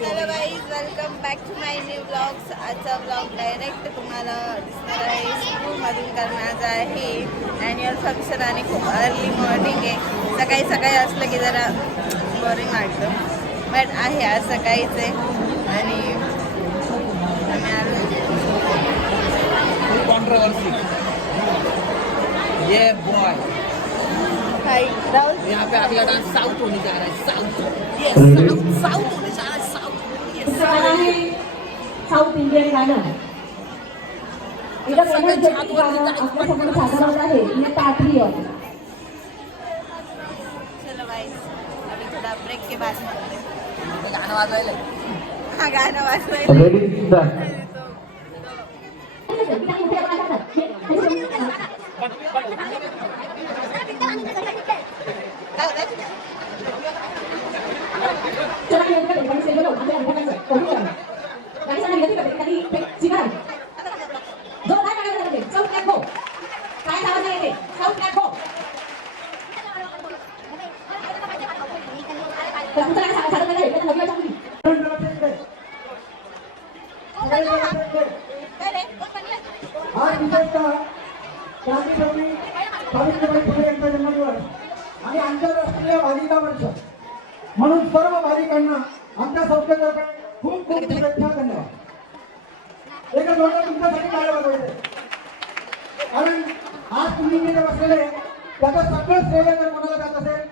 Hello guys, welcome back to my new blogs. आजचा blog direct तुम्हाला दिसणार आहे. स्कूलमधून कारण आज आहे ॲन्युअल फंक्शन आणि खूप अर्ली मॉर्निंग आहे. सकाळी सकाळी असलं की जरा बोरिंग वाटतं, बट आहे आज सकाळीच आहे आणि आम्ही आलो. कंट्रोवर्सी ये बॉय हाय राहुल. यहाँ पे अगला डांस साउथ होने जा रहा है. साउथ ये साउथ होने जा रहा है. साउथ ये साऊथ इंडियन गाणं एकदम एनर्जेटिक गाणं आपल्यासमोर सादर होत आहे. ये पॅट्रियट. चलो गाइस, अभी थोड़ा ब्रेक के बाद मिलते हैं. गाणं वाजवायला हा गाणं वाजवायला आज विशेषतः क्रांतीज्योती सावित्रीबाई फुले यांचा जन्मदिवस आणि आंतरराष्ट्रीय बालिका वर्ष म्हणून सर्व बालिकांना आमच्या संस्थेतर्फे खूप खूप शुभेच्छा. धन्यवाद. एका जोडा तुमच्यासाठी काय वाजवायचे, कारण आज तुम्ही तिथे बसलेले त्याचं सगळं श्रेय जर कोणाला जात असेल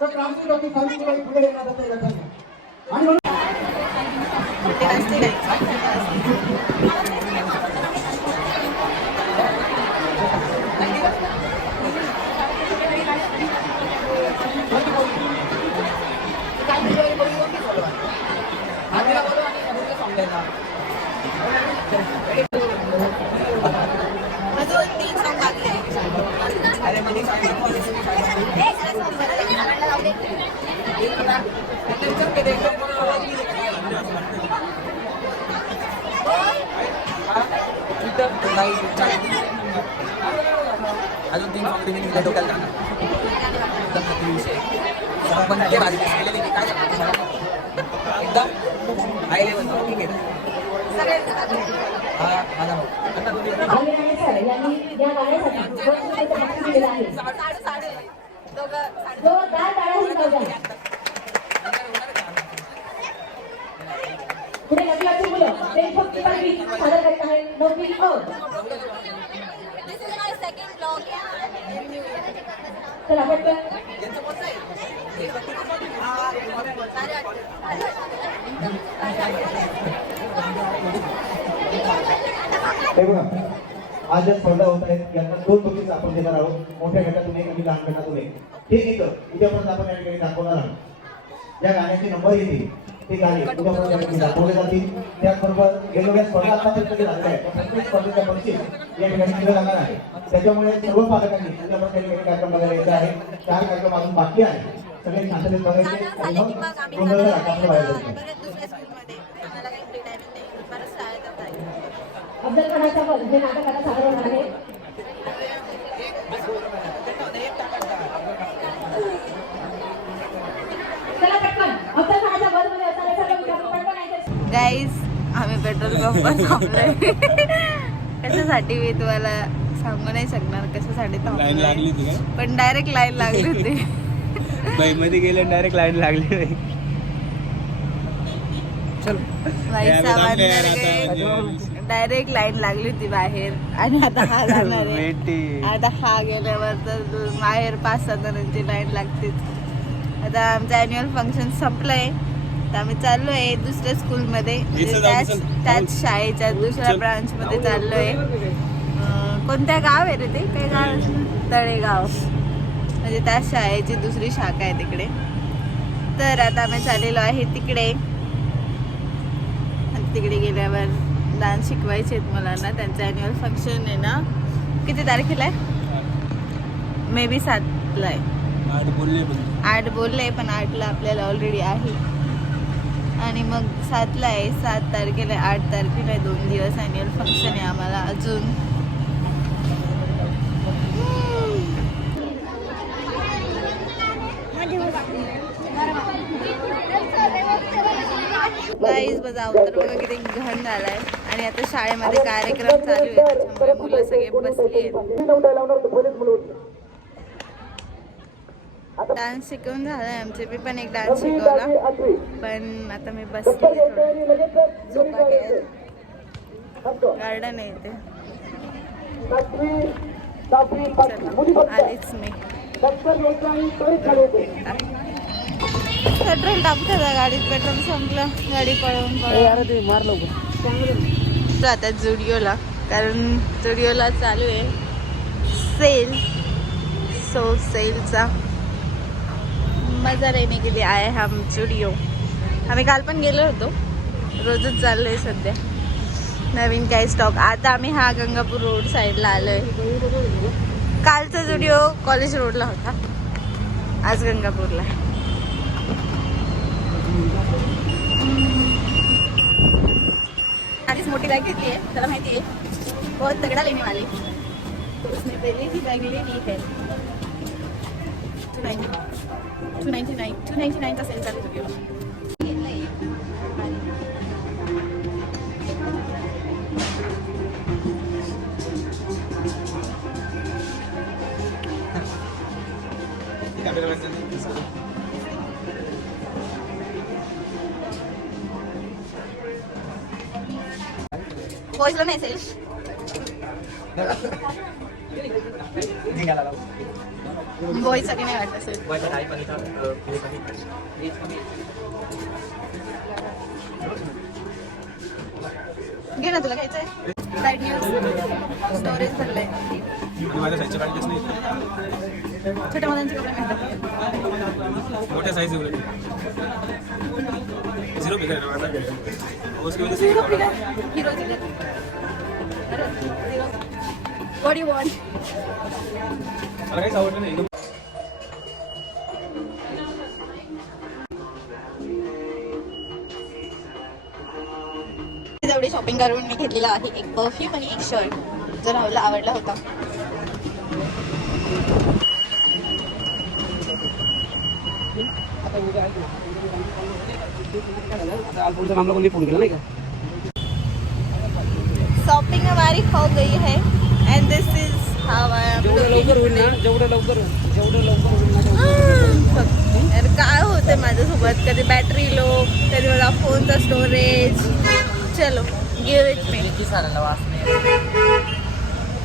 तर क्रांतीज्योती सावित्रीबाई फुले यांना जाते आणि म्हणून अजून 3 सॉंग रिमेनिंग आहे. डोक्याला गाणं एकदम खतरी विषय. पण ते भाजी केलेली की काय एकदम हाय लेवल ठीक आहे. हा माझा भाऊ यांनी या गाण्यासाठी दिलेला आहे. जोरदार टाळ्या वाजवा. पुढे नगलाची मुलं देशभक्तीपर गीत सादर करत आहे. नववी चला पटकन. हे बघा, आज ज्या स्पर्धा होत आहेत यांना 2 बक्षीस आपण देणार आहोत. मोठ्या गटातून एक आणि लहान गटातून एक. हे गीतं उद्यापर्यंत आपण या ठिकाणी दाखवणार आहोत. ज्या गाण्याचे नंबर येतील ते गाणे उद्यापर्यंत या ठिकाणी दाखवले जातील. त्याचबरोबर वेगवेगळ्या स्पर्धा आतापर्यंत जे झालेल्या आहेत प्रत्येक स्पर्धेचा बक्षीस या ठिकाणी दिलं जाणार आहे. त्याच्यामुळे सर्व पालकांनी उद्यापर्यंत या ठिकाणी कार्यक्रम बघायला यायचा आहे. 4 कार्यक्रम अजून बाकी आहे. सगळे शांततेत बघायचे आणि मग गोंधळ आपल्या बाहेर जायचे. अफजल खानाचा बल हे नाटक आता सादर होणार आहे. चला पटकन. अफजल खानाच्या बल मध्ये असणारे सर्व विद्यार्थी पटकन यायचे. गाईज, आम्ही पेट्रोल पंपवर थांबलोय. कशासाठी मी तुम्हाला सांगू नाही शकणार कशासाठी थांबलोय, पण डायरेक्ट लाईन लागली होती. मध्ये गेले डायरेक्ट लाईन लागली. डायरेक्ट लाईन लागली होती बाहेर आणि आता हा जाणार आहे. आता हा गेल्यावर तर बाहेर 5-6 जणांची लाईन लागतेच. आता आमचं ॲन्युअल फंक्शन संपलंय तर आम्ही चाललोय दुसऱ्या स्कूलमध्ये, म्हणजे त्याच शाळेच्या दुसऱ्या ब्रांचमध्ये चाललोय. कोणत्या गाव आहे रे ते, काय गाव? तळेगाव, म्हणजे त्याच शाळेची दुसरी शाखा आहे तिकडे. तर आता आम्ही चाललेलो आहे तिकडे. तिकडे गेल्यावर डान्स शिकवायचे आहेत मुलांना. त्यांचं ॲन्युअल फंक्शन आहे ना, किती तारखेला आहे? मे बी 7ला आहे. 8 बोलले पण 8ला आपल्याला ऑलरेडी आहे. आणि मग 7ला आहे, 7 तारखेला आहे, 8 तारखेला आहे. 2 दिवस ॲन्युअल फंक्शन आहे आम्हाला अजून. गाईज माझा अवतार बघा किती घाण झालाय. आणि आता शाळेमध्ये कार्यक्रम चालू आहे त्याच्यामुळे मुलं सगळे बसली आहेत. डान्स शिकवून झालाय आमचे. मी पण एक डान्स शिकवला पण आता मी बसली गार्डन आहे इथे. आलीच मी पेट्रोल टाकतो गाडीत. पेट्रोल संपलं. गाडी पळवून आता जुडिओला, कारण जुडिओला चालू आहे सेल. सो सेलचा मजा लेने के लिए आए हम जुडिओ. आम्ही काल पण गेलो होतो. रोजच चाललोय सध्या नवीन काही स्टॉक. आता आम्ही हा गंगापूर रोड साईडला आलोय. कालचा जुडिओ कॉलेज रोडला होता, आज गंगापूरला. आधीच मोठी बॅग घेतली आहे, त्याला माहिती आहे बहुत तगड़ा लेने वाले. उसने पहले ही बॅग ली है. 299 का सेल चालू हो गया. बॉयजला नाही सेल. बॉयजसाठी नाही वाटत असेल. घे ना, तुला घ्यायचंय. साईड न्यूज स्टोरेज भरलंय. छोट्या मुलांचे कपडे मिळतात. मोठ्या size hero What do you want? मला काहीच आवडलं नाही. एवढी शॉपिंग करून मी घेतलेला आहे एक परफ्यूम आणि एक शर्ट जो राहुलला आवडला होता. शॉपिंग हमारी हो गई है and this is how I am doing. जेवढं लवकर यार काय होते माझ्यासोबत, कधी बॅटरी लो, कधी माझा फोनचा स्टोरेज. चलो गिव इट मी.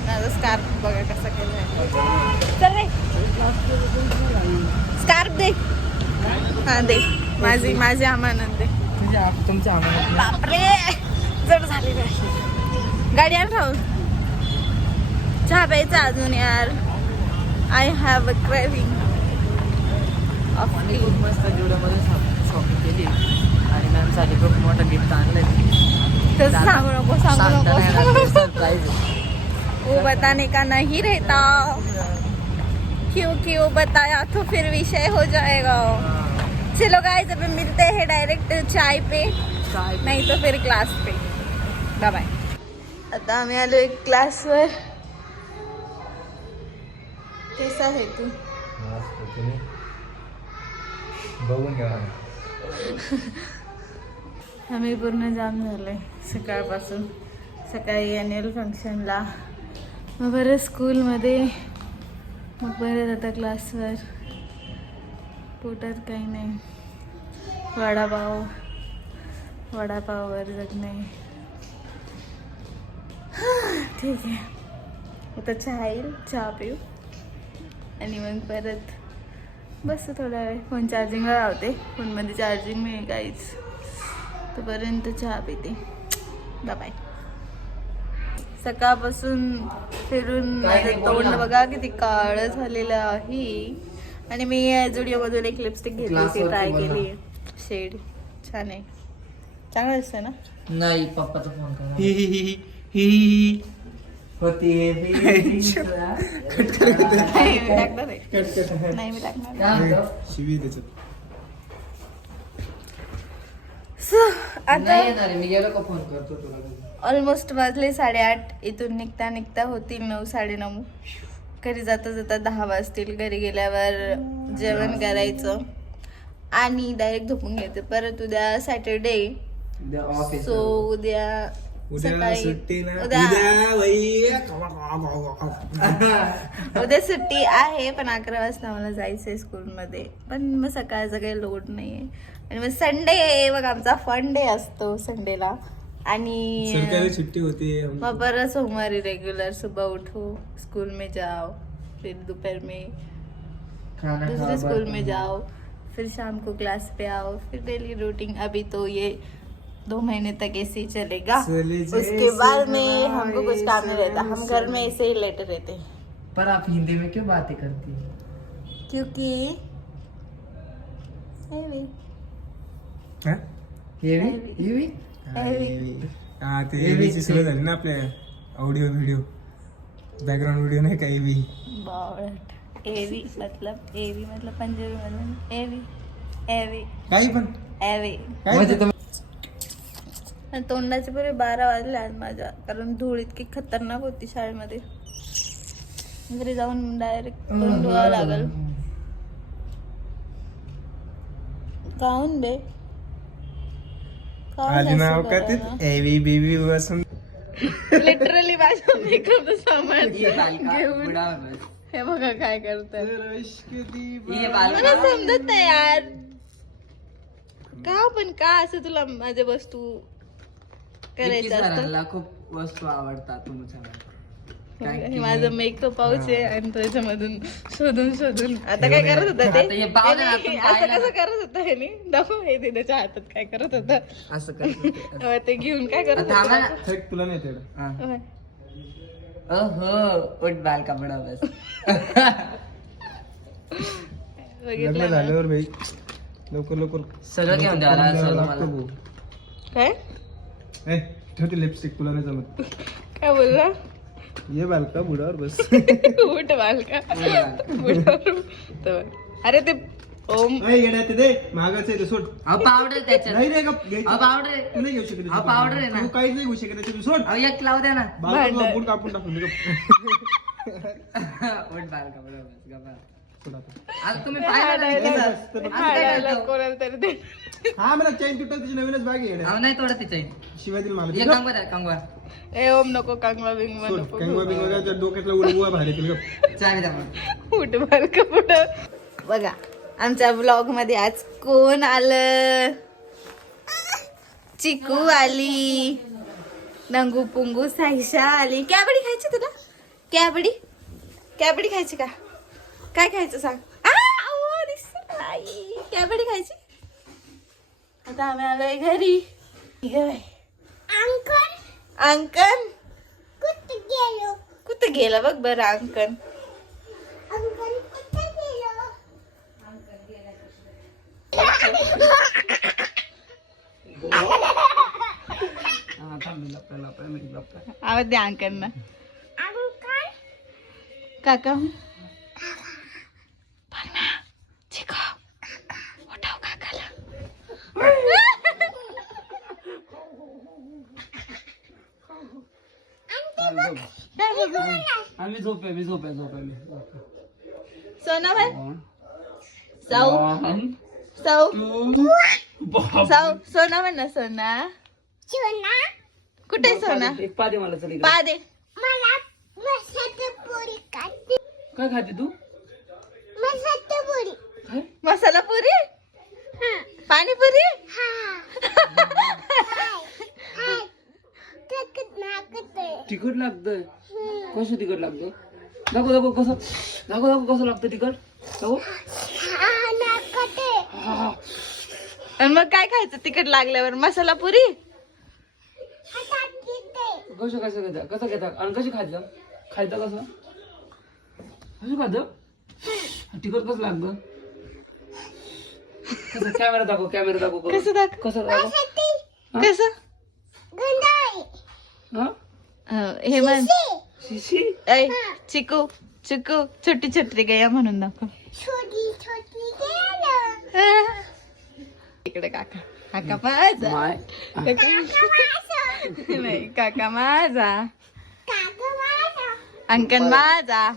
माझा स्कार्फ बघा कसा केलाय. चल रे स्कार्फ दे. हा दे. माझी अमानत दे. बापरे जड झाली गाडी. आण राहून चहा प्यायचा अजून यार. I have a craving of T. मस्त जेवढ्यामध्ये शॉपिंग केली आणि मॅमसाठी खूप मोठं गिफ्ट आणलं. तसं सांगू नको. वो बताने का नहीं रहता. क्यों बताया तो फिर विषय हो जाएगा. चलो गाइस अभी मिलते हैं डायरेक्ट चाय पे, नहीं तो फिर क्लास पे. Bye bye. आता आम्ही आलो एक क्लासवर. कैसा है तू? बघून घ्या. आम्ही पूर्ण जाम झालोय सकाळपासून. सकाळी ॲन्युअल फंक्शनला, मग परत स्कूलमध्ये, मग परत आता क्लासवर. पोटात काही नाही. वडापाववर जगणे. ठीक आहे. आता चहा येईल, चहा पिऊ आणि मग परत बस थोडा वेळ फोन चार्जिंगला लावते. फोनमध्ये चार्जिंग नाही काहीच. तोपर्यंत चहा पिते. बाय. सकाळपासून फिरून माझं तोंड बघा किती काळं झालेलं आहे. आणि मी जुडिओमधून एक लिपस्टिक घेतली होती, ट्राय केली. शेड छान आहे. चांगलं असतं ना? नाही पप्पाचा फोन करा. होती नाही मी टाकणार. शिवी त्याचं. आता मी गेलो का फोन करतो तुला. ऑलमोस्ट वाजले 8:30. इथून निघता होतील 9, 9:30. घरी जाता 10 वाजतील. घरी गेल्यावर जेवण करायचं आणि डायरेक्ट झोपून घ्यायचं. परत उद्या सॅटर्डे सो उद्या उद्या सकाळी सुट्टी ना उद्या उद्या सुट्टी आहे, पण 11 वाजता मला जायचंय स्कूलमध्ये. पण मग सकाळचा काही लोड नाहीये. आणि मग संडे बघ आमचा फन डे असतो संडेला. आणि सरकारी सुट्टी होती. मग बरं सोमवारी रेगुलर सुबह उठो, स्कूल में जाओ, फिर दोपहर में दूसरे स्कूल में जाओ, फिर शाम को क्लास पे आओ, फिर डेली रूटीन. अभी तो ये 2 महीने तक ऐसे ही चलेगा. उसके बाद में हमको कुछ काम नहीं रहता, हम घर में ऐसे ही लेटे रहते हैं. पर आप हिंदी में क्यों बातें करती हैं? क्योंकि ये भी हा ते एवीची सुरू झाली ना आपल्या ऑडिओ व्हिडिओ बॅकग्राऊंड व्हिडिओ नाही का एवी. एवी मतलब पंजाबी मधून एवी एवी काही पण एवी. म्हणजे तोंडाचे पुरे 12 वाजले आज माझ्या, कारण धूळ इतकी खतरनाक होती शाळेमध्ये. घरी जाऊन डायरेक्ट तोंड धुवावं लागल. काहून बे आली नाव का ते एवी बीबी बसून लिटरली माझ्या मेकअप सामान घेऊन हे बघा काय करतात. मला समजत नाही यार, का पण का असं तुला माझ्या वस्तू करायचं असतं. खूप वस्तू आवडतात तुमच्या. हे माझं मेकअप पाऊच आहे आणि त्याच्यामधून शोधून आता काय करत होता ते असं कसं करत होता हे नी दाखव. हे ते त्याच्या हातात काय करत होता असं करते. ते घेऊन काय करत होता. तुला नाही तेवढं ओहो उठ बाल कपडा बस. लग्न बघितलं झाल्यावर भाई लवकर सगळं घेऊन द्यावा काय ठेवते लिपस्टिक तुला नाही जमत. काय बोलला. ये बालका बुडावर बस. उठ बालका बुडावर. अरे ते ओम महागाचं आहे ते सोड. पावडर त्याच्यात नाही रे गप घ्यायचं. पावडर आहे. तू नाही घेऊ शकत. पावडर आहे ना. तू काहीच नाही घेऊ शकत त्याच्यातून सोड. एक लाव द्या ना. बालका आपण कापून टाकून दे, गप. उठ बाल कपडा बस गप्पा. सोड आता. आता तुम्ही पाहिलं कोणाला तरी दे. हा मला चैन तुटल त्याची नवीनच बॅग आहे. नाही तोडत तिथे शिवाय दिली मला. ये कंगवा द्या कंगवा. ए ओम नको कांगवा बिंगवा सोड. नको. कंगवा बिंगवा त्या डोक्यातला उडवा भारी तुला गप. चालेल द्या मग. उठ बालका पुढं. बघा आमच्या ब्लॉग मध्ये आज कोण आलं. चिकू आली, नंगू पुंगू साईशा आली. कॅबडी खायची तुला. कॅबडी खायची का. काय खायचं सांग. कॅबडी खायची. आता आम्ही आलोय घरी. अंकन कुठं गेलं बघ बरं अंकन. आवाज द्या अंकन ना. काका उठाव काकाला. आम्ही झोपे सोना भाई साऊ सोना म्हण ना. सोना कुठे सोना. एक पादे मला चल पा दे. काय खाते तू. मसाला पुरी, पाणीपुरी. तिखट लागतंय. कसं तिखट लागतं. दाखव कसं लागतं तिखट. आणि मग काय खायचं तिखट लागल्यावर. मसाला पुरी. कसं घेतात आणि कशी खायचं कसं खायचं. तिखट कसं लागतं. कॅमेरा दाखव कसं हे म्हण. ऐ चिकू छोटी छोटी गया म्हणून दाखव. इकडे काका माझा. नाही काका माझा. अंकन माझा.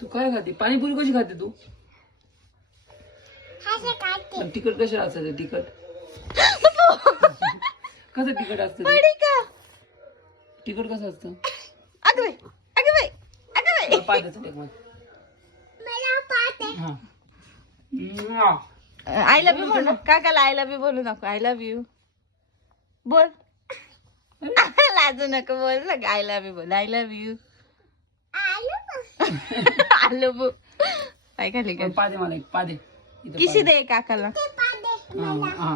तू काय खाते. पाणीपुरी कशी खाते तू. तिखट कशा असतं ते तिखट कसं तिखट असतं ते? पडी का तिखट कसं असतं अगं बाई अगं बाई अगं बाई पाहिजे टेक मग हा आय लव्ह यू बोल काकाला आय लव्ह यू बोलू नको आय लव्ह यू बोल लाजू नको बोल ना आय लव्ह यू बोल आय लव्ह यू आलो बो काय खाली का पादे मला एक पादे इथं किशी दे काकाला पादे. हा.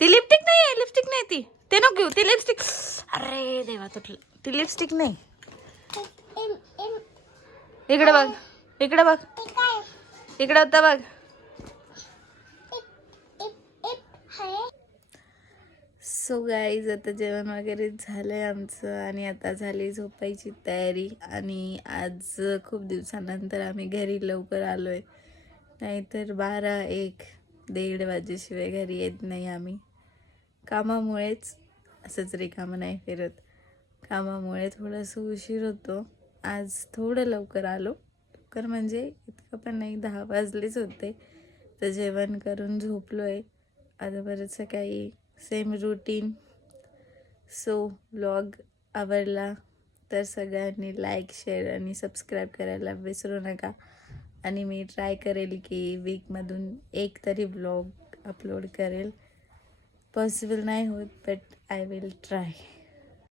ती लिपस्टिक नाही ती ते नको घेऊ ती लिपस्टिक अरे देवा तुटलं ती लिपस्टिक नाही इकडे बघ इकडे बघ इकडे होता बघ सो गाईज आता जेवण वगैरे झालंय आमचं आणि आता झाली झोपायची तयारी आणि आज खूप दिवसानंतर आम्ही घरी लवकर आलोय नाहीतर 12-1 1:30 वाजेशिवाय घरी येत नाही आम्ही कामामुळेच असंच रिकामं नाही फिरत कामामुळे थोडंसं उशीर होतो आज थोडं लवकर आलो लवकर म्हणजे इतकं पण नाही 10 वाजलेच होते तर जेवण करून झोपलो आहे आता बरंचसं काही सेम रुटीन सो व्लॉग आवडला तर सगळ्यांनी लाईक शेअर आणि सबस्क्राईब करायला विसरू नका आणि मी ट्राय करेल की वीकमधून एक तरी व्लॉग अपलोड करेल पॉसिबल नाही होत बट आय विल ट्राय